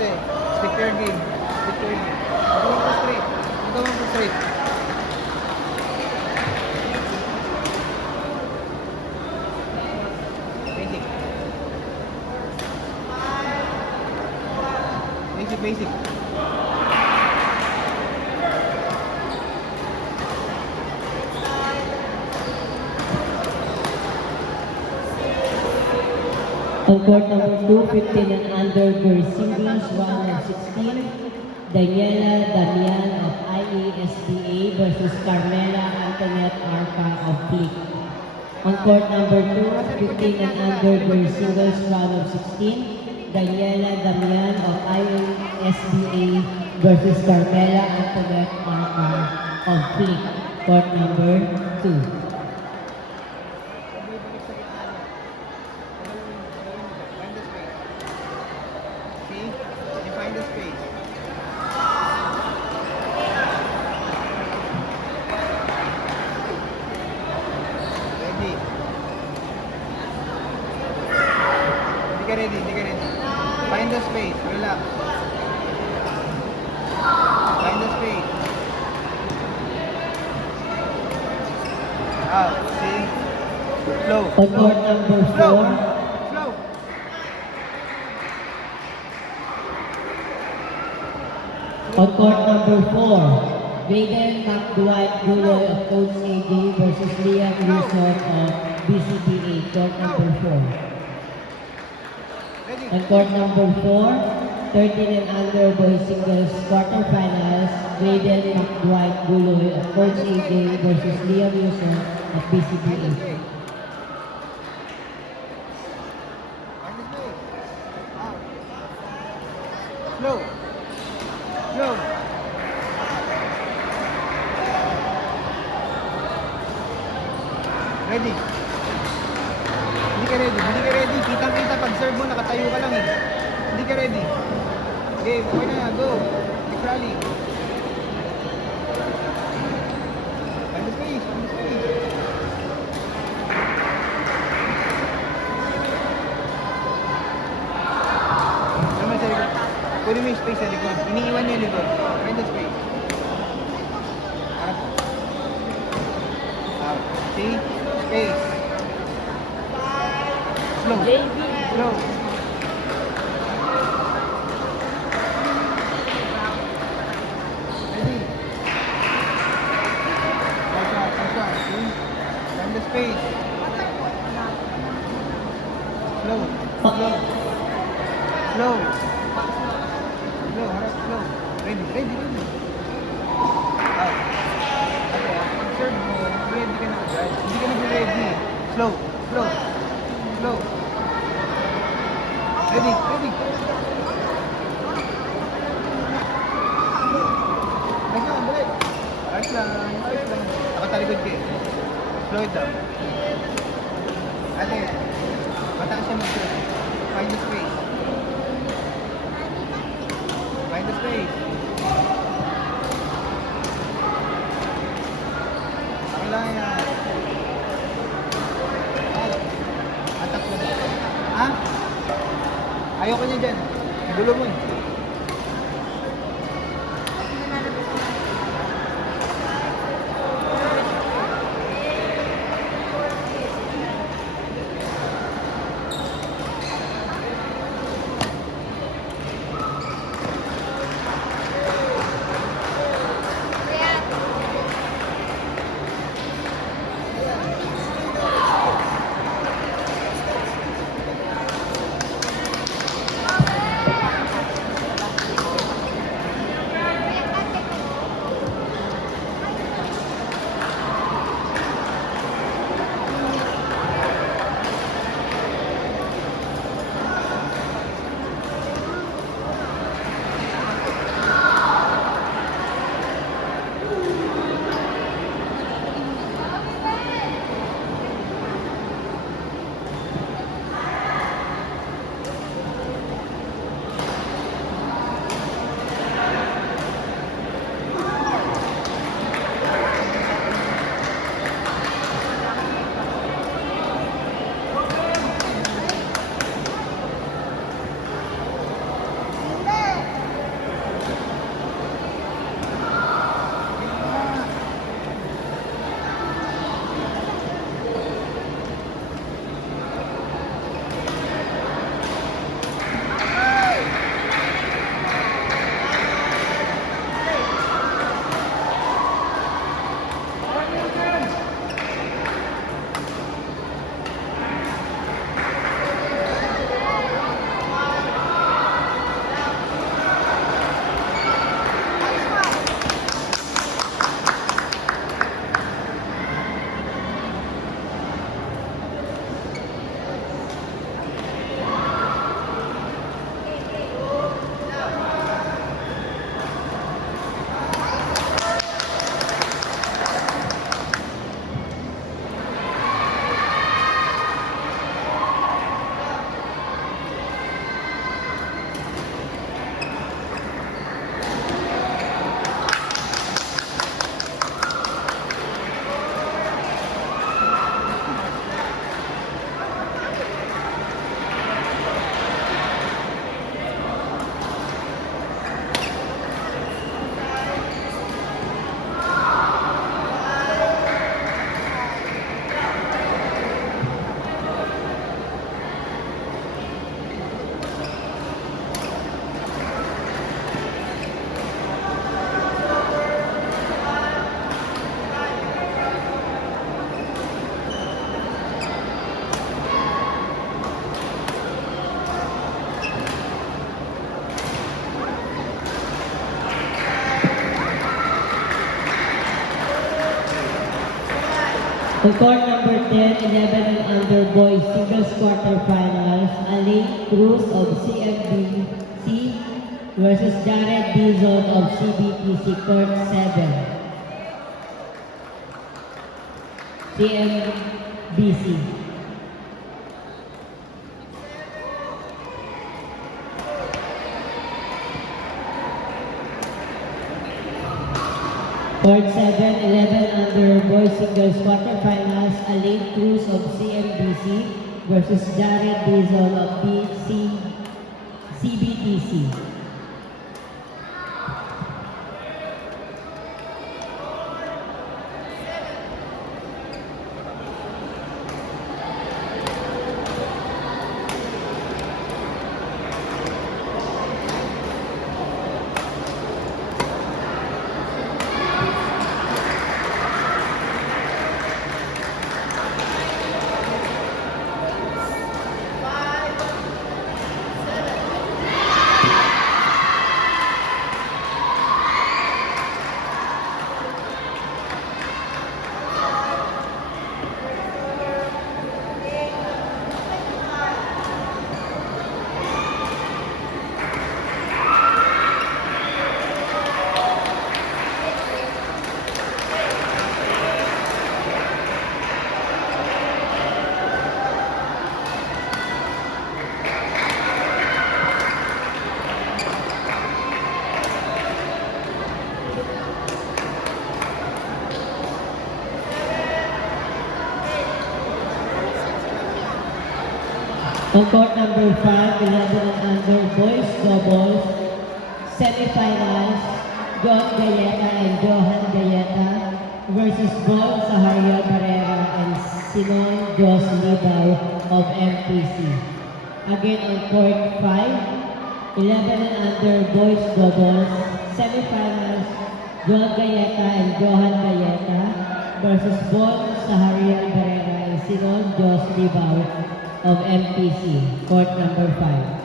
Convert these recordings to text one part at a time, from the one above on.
ate. Stick to your game. Stick to your game. Magawa ko straight. Magawa ko straight. Basic. Basic, basic. On court number 2, 15 and under for singles, round of 16, Daniela Damian of IASBA versus Carmela Antoinette Arca of Flick. On court number 2, 15 and under for singles, round of 16, Daniela Damian of IASBA versus Carmela Antoinette Arca of Flick. Court number 2. Find the space. Ready. Hindi ka ready, hindi ka ready. Find the space, relax. Find the space. Out, see? Slow. On court number 4, Slow. on court number 4, Raiden McDwight Guloy of Coach AJ versus Liam Wilson of BCBA. Court number 4. Ready. On court number 4, 13 and under boys singles quarterfinals, Raiden McDwight Guloy of Coach AJ versus Liam Wilson of Find the BCBA. space. Find the space. Out. Slow. Slow. Ready. Hindi ka ready. Hindi ka ready. Kitang-kita pag serve mo, nakatayo ka lang eh. Hindi ka ready. Okay, okay na. Go. Next rally. Find the space. Find the space. Naman sa likod. Kunin mo yung space sa likod. Iniiwan niyo yung likod. Find the space. Harap. Out. See? Space. Slow. Slow. Ready. Nice shot. Nice shot. See? Find the space. Slow. Slow. Slow. Slow. Harap. Slow. Ready. Ready. Ready. Out. Okay. Pag serve mo, ready ka na agad. Hindi ka na ready. Slow. Slow. Slow. Ready. Ready. Nice lang. Balik. Ayos lang. Ayos lang. Nakatalikod ka eh. Slow it down. Ate, mataas siya mag-serve. Find the space. Find the space. Ako lang yan. Atak mo ba? Ha? Ayoko niya dyan. Gulo mo eh. On court number 10, 11 and under boys singles quarterfinals, Alain Cruz of CMBC versus Jared Dizon of CBTC, court 7. CMBC. Court 7, 11 under boys singles quarterfinals, Alain Cruz of CMBC versus Jared Dizon of CBTC. On court number 5, 11 and under boys doubles, semifinals, John Galleta and Johan Galleta versus Bon Sahario Barrera and Simon Jos Libao of MPC. Again on court 5, 11 and under boys doubles, semifinals, John Galleta and Johan Galleta versus Bon Sahario Barrera and Simon Jos Libao of MPC, court number 5.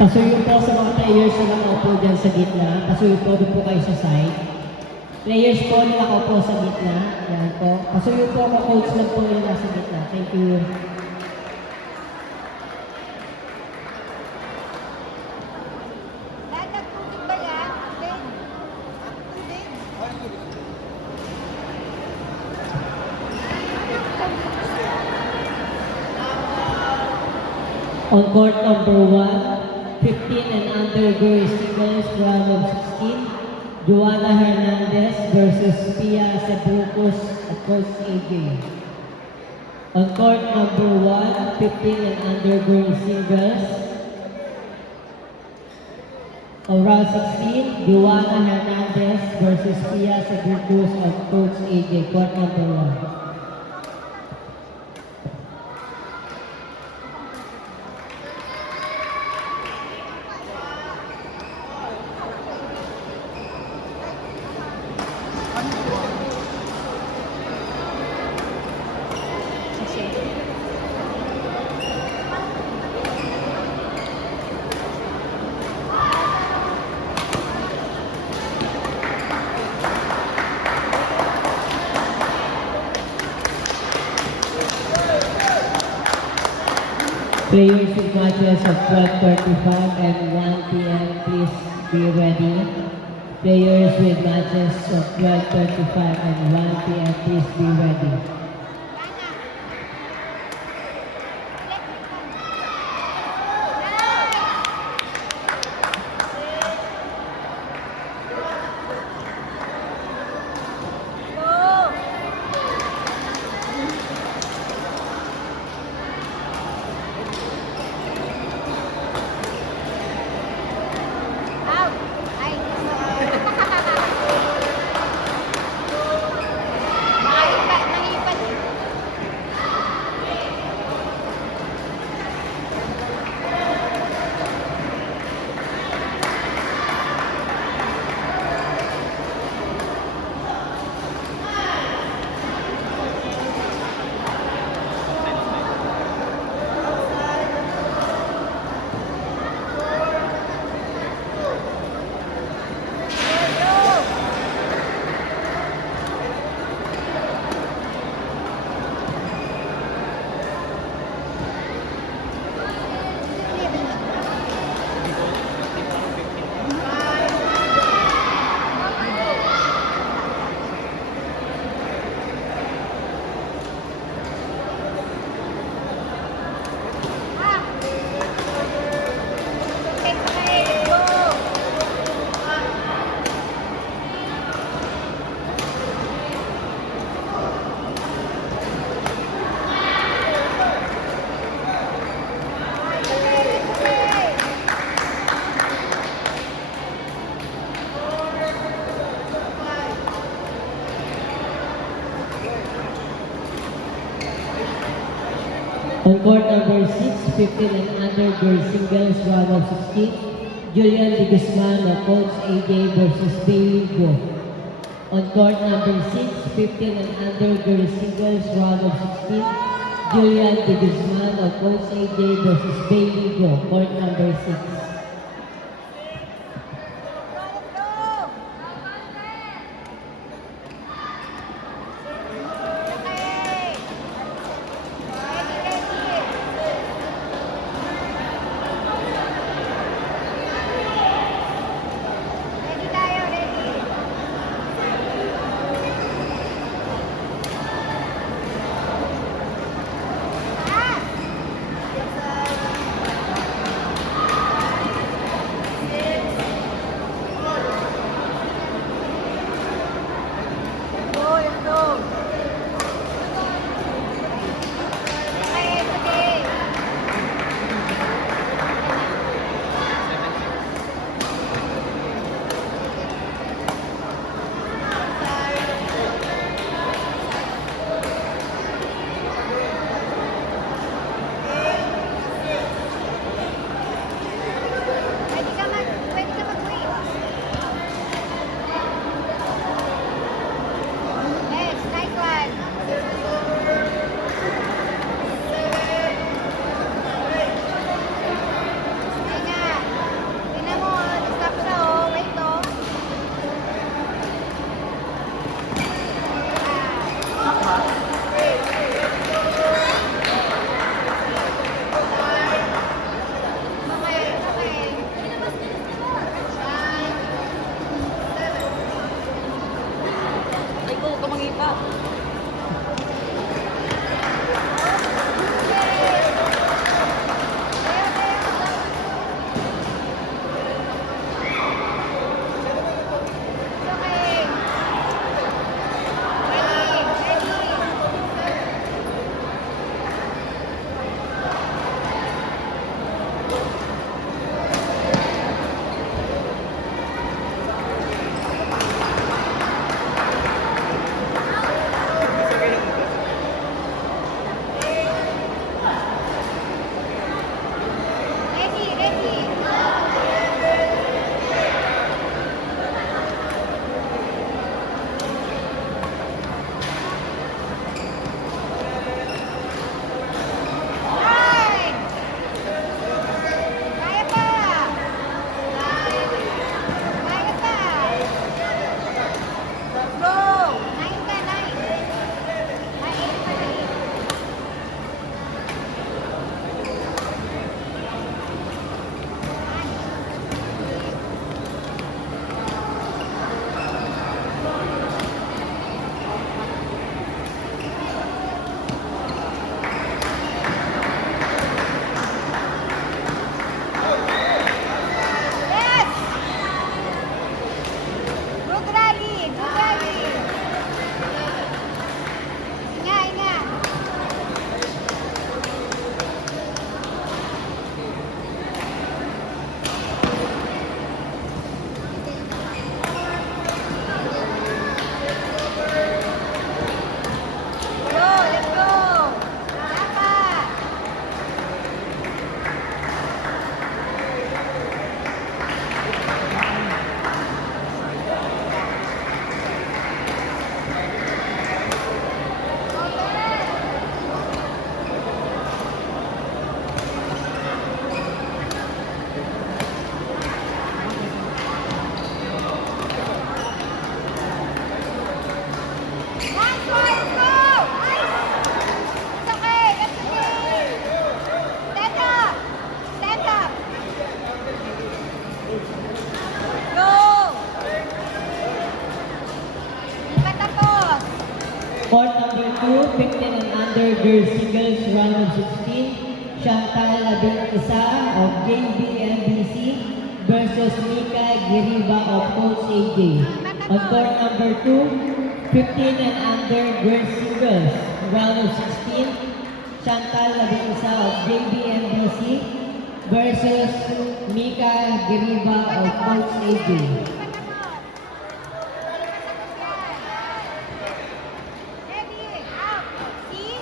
Pasuyo po sa mga players na nakaupo dyan sa gitna. Pasuyo po doon po kayo sa side. Players po na nakaupo sa gitna. Yan po. Pasuyo po ako, coach lang po yung nasa gitna. Thank you. Nagtutubig ba yan? Ben? Tubig? On court number 1, 15 and under girls singles round of 16, Joanna Hernandez versus Pia Sabrucos at Coach AJ. On court number 1, 15 and under girls singles, on round 16, Joanna Hernandez versus Pia Sabrucos at Coach AJ. Court number 1. Players with matches of 12:35 and 1 p.m. please be ready. Players with matches of 12:35 and 1 p.m. please be ready. Out! Ay, Naipan. On court number 6, 15 and under girls singles round of 16, Julian De Guzman of Coach AJ versus Bailey Go. On court number 6, 15 and under girls singles round of 16, Julian De Guzman of Coach AJ versus Bailey Go. Court number 6. under girls singles round of 16, Chantal Labing-Isa of JBMBC versus Mika Giriba of Coach AJ. On court number 2, 15 and under girls singles round of 16, Chantal Labing-Isa of JBMBC versus Mika Giriba of Coach AJ. Ready, up. See?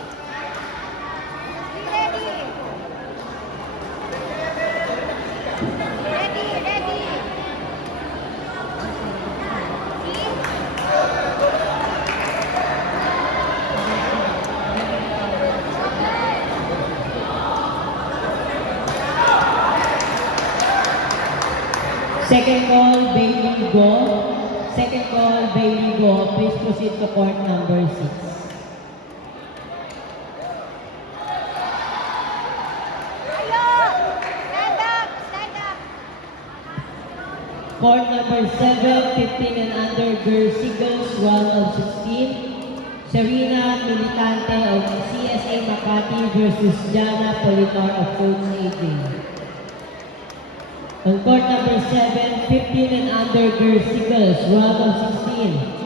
Be ready. Ready, ready. See? Second call, Bailey Go. Second call, Bailey Go. Please proceed to court number 6. Ayo! Stand up, stand up. Court number 7, 15 and under girls singles round of 16. Serena Militante of CSA Makati versus Jana Politar of Coach AJ. On court number 7, 15 and under girls singles round of 16.